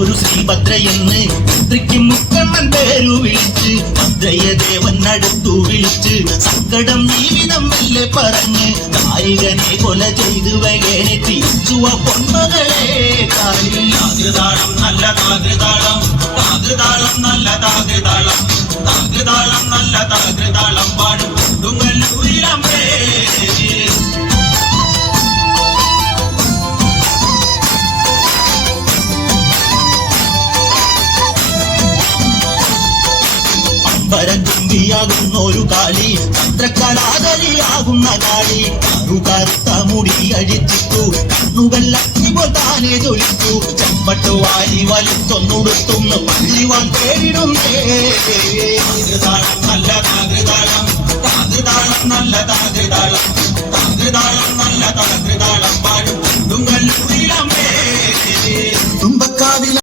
ഒരു ശ്രീഭദ്രയെന്ന് പുത്രിക്ക് മുക്കണ്ണൻ പേരു വിളിച്ച് ഭദ്രയെ ദേവൻ അടുത്തു വിളിച്ച് സങ്കടം ജീവിതം മെല്ലെ പറഞ്ഞ് നായികനെ കൊല ചെയ്ത് വകേനെ തിരിച്ചുവ പൊന്മകളെ കാലിൽ താകൃതാളം നല്ല താകൃതാളം താകൃതാളം നല്ല താകൃതാളം താകൃതാളം നല്ല താകൃതാളം പാടും കൊടുങ്ങല്ലൂരിലമ്മേ പരത്തുമ്പിയാകുന്ന ഒരു കാളി ചന്ദ്രക്കലാതലിയാകുന്ന കാളി കറുകറുത്ത മുടി അഴിച്ചിട്ടു കണ്ണുകൾ അഗ്നിപോൽ താനെ തൊഴിച്ചു ചെമ്പട്ട് വാരി വലിച്ചൊന്നുടുത്തുന്ന് പള്ളിവാൻ പേരിടുന്നേ താകൃതാളം നല്ല താകൃതാളം താകൃതാളം നല്ല താകൃതാളം താകൃതാളം നല്ല താകൃതാളം പാടും കൊടുങ്ങല്ലൂരിലമ്മേ